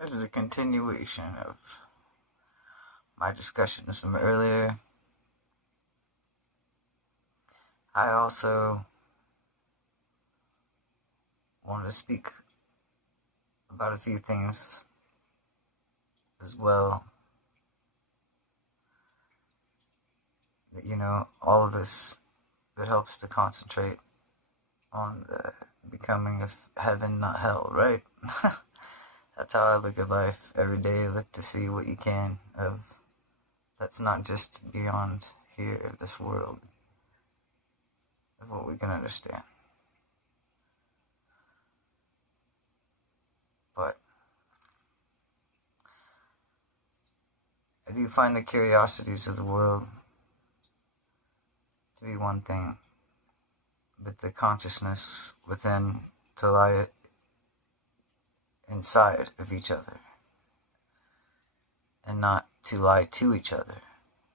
This is a continuation of my discussions from earlier. I also wanted to speak about a few things as well. That, all of this that helps to concentrate on the becoming of heaven, not hell, right? That's how I look at life every day. Look to see what you can of that's not just beyond here, this world, of what we can understand. But I do find the curiosities of the world to be one thing, but the consciousness within to lie inside of each other, and not to lie to each other,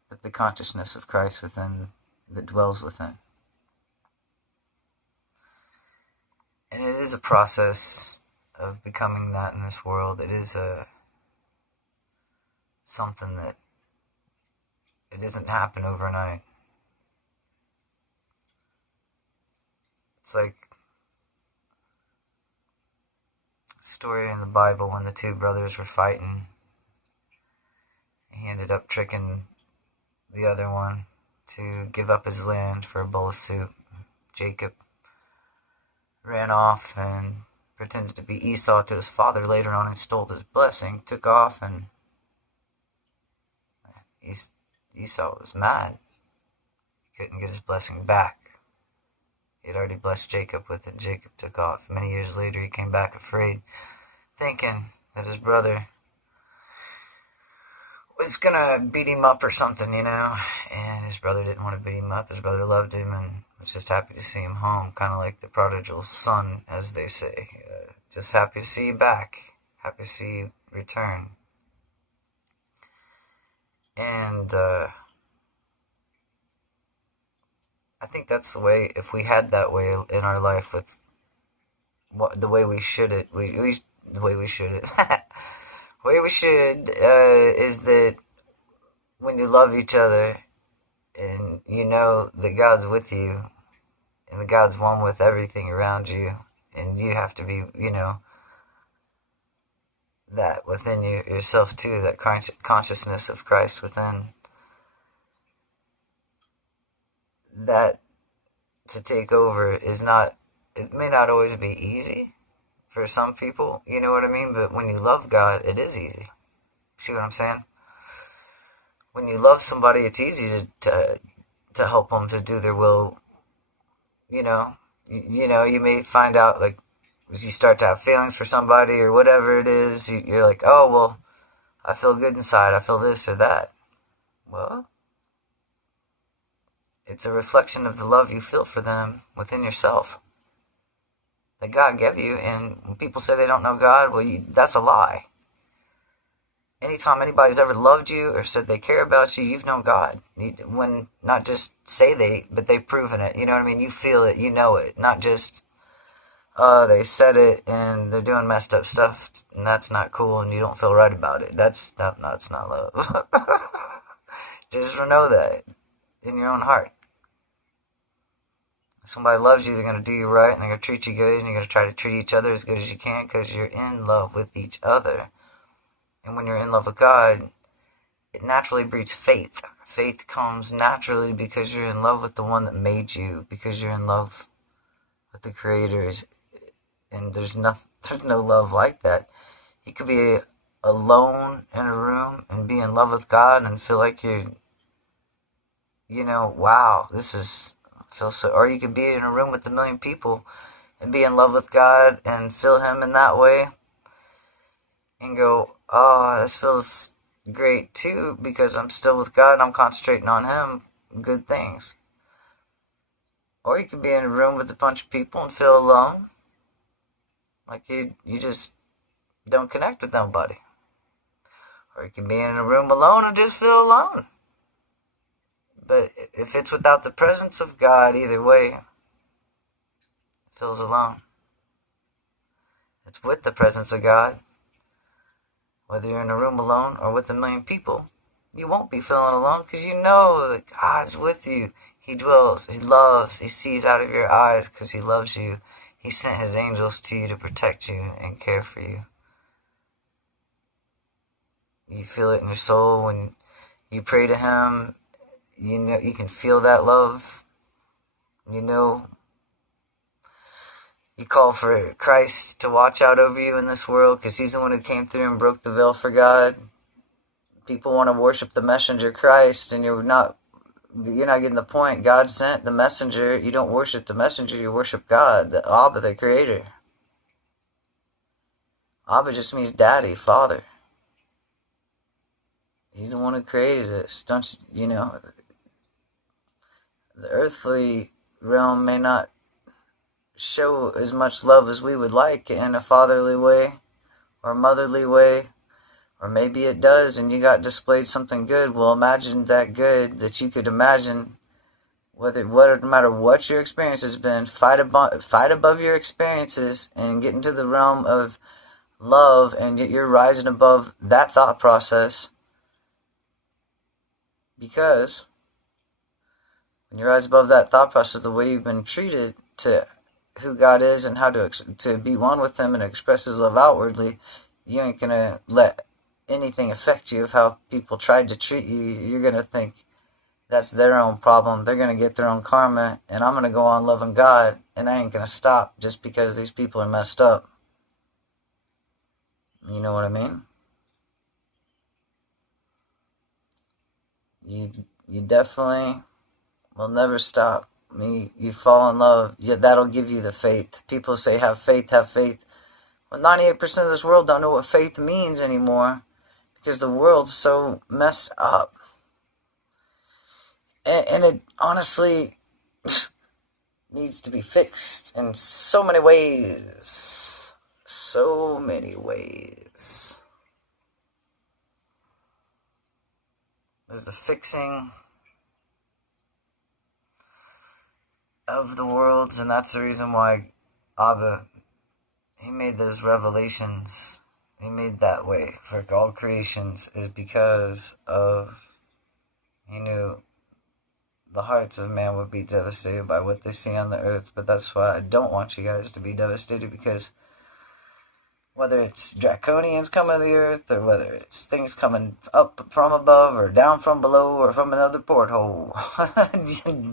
but the consciousness of Christ within that dwells within. And it is a process of becoming that in this world. It is something that it doesn't happen overnight. It's like a story in the Bible when the two brothers were fighting. He ended up tricking the other one to give up his land for a bowl of soup. Jacob ran off and pretended to be Esau to his father later on and stole his blessing, took off, and Esau was mad. He couldn't get his blessing back. He had already blessed Jacob with it. Jacob took off. Many years later, he came back afraid, thinking that his brother was gonna beat him up or something, and his brother didn't want to beat him up. His brother loved him and was just happy to see him home, kind of like the prodigal son, as they say. Just happy to see you back, happy to see you return. And I think that's the way, if we had that way in our life with the way we should it, the way we should it, the way we should is that when you love each other and you know that God's with you and that God's one with everything around you, and you have to be, that within yourself too, that consciousness of Christ within, that to take over is not, it may not always be easy for some people, you know what I mean? But when you love God, it is easy. See what I'm saying? When you love somebody, it's easy to help them to do their will. You may find out, like, as you start to have feelings for somebody or whatever it is, you're like, oh, well, I feel good inside, I feel this or that. Well, it's a reflection of the love you feel for them within yourself that God gave you. And when people say they don't know God, well, that's a lie. Anytime anybody's ever loved you or said they care about you, you've known God. When not just say but they've proven it. You know what I mean? You feel it, you know it. Not just, they said it and they're doing messed up stuff and that's not cool and you don't feel right about it. That's not love. Just know that in your own heart. If somebody loves you, they're going to do you right and they're going to treat you good and you're going to try to treat each other as good as you can because you're in love with each other. And when you're in love with God, it naturally breeds faith. Faith comes naturally because you're in love with the one that made you, because you're in love with the Creator. And there's no love like that. You could be alone in a room and be in love with God and feel like you're, wow, feels so. Or you could be in a room with a million people and be in love with God and feel Him in that way and go, oh, this feels great too because I'm still with God and I'm concentrating on Him, good things. Or you could be in a room with a bunch of people and feel alone, like you just don't connect with nobody. Or you can be in a room alone and just feel alone. But if it's without the presence of God, either way, it feels alone. It's with the presence of God, Whether you're in a room alone or with a million people, you won't be feeling alone because you know that God's with you. He dwells, He loves, He sees out of your eyes because He loves you. He sent His angels to you to protect you and care for you. You feel it in your soul when you pray to Him. You know, you can feel that love. You know, you call for Christ to watch out over you in this world because He's the one who came through and broke the veil for God. People want to worship the messenger Christ, and you're not getting the point. God sent the messenger. You don't worship the messenger, you worship God, the Abba, the creator. Abba just means daddy, father. He's the one who created us. Don't you know? The earthly realm may not show as much love as we would like in a fatherly way or a motherly way. Or maybe it does and you got displayed something good. Well, imagine that good that you could imagine. No matter what your experience has been, fight above your experiences and get into the realm of love, and you're rising above that thought process. Because when you rise above that thought process, the way you've been treated, to who God is and how to be one with Him and express His love outwardly, you ain't gonna let anything affect you of how people tried to treat you. You're gonna think that's their own problem. They're gonna get their own karma, and I'm gonna go on loving God, and I ain't gonna stop just because these people are messed up. You know what I mean? You definitely will never stop. You fall in love. That'll give you the faith. People say have faith, have faith. Well, 98% of this world don't know what faith means anymore because the world's so messed up. And it honestly needs to be fixed in so many ways. So many ways. There's a fixing of the worlds, and that's the reason why Abba, He made those revelations. He made that way for all creations, is because of He knew the hearts of man would be devastated by what they see on the earth. But that's why I don't want you guys to be devastated, because whether it's draconians coming to the earth, or whether it's things coming up from above or down from below or from another porthole,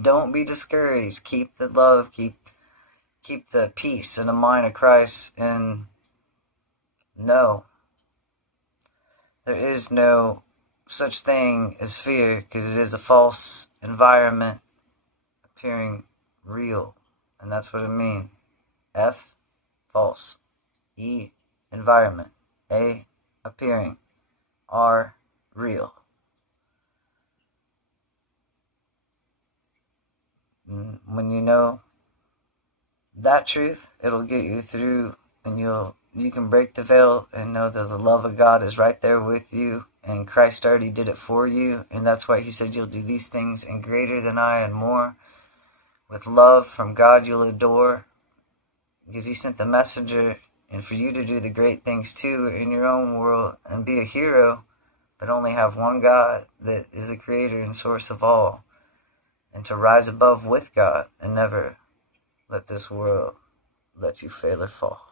don't be discouraged. Keep the love, keep the peace and the mind of Christ, and no, there is no such thing as fear, because it is a false environment appearing real, and that's what it means. F, false. E, environment. A, appearing. R, real. When you know that truth, it'll get you through, and you can break the veil and know that the love of God is right there with you, and Christ already did it for you, and that's why He said you'll do these things and greater than I and more. With love from God you'll adore, because He sent the messenger, and for you to do the great things too in your own world and be a hero, but only have one God that is the creator and source of all, and to rise above with God and never let this world let you fail or fall.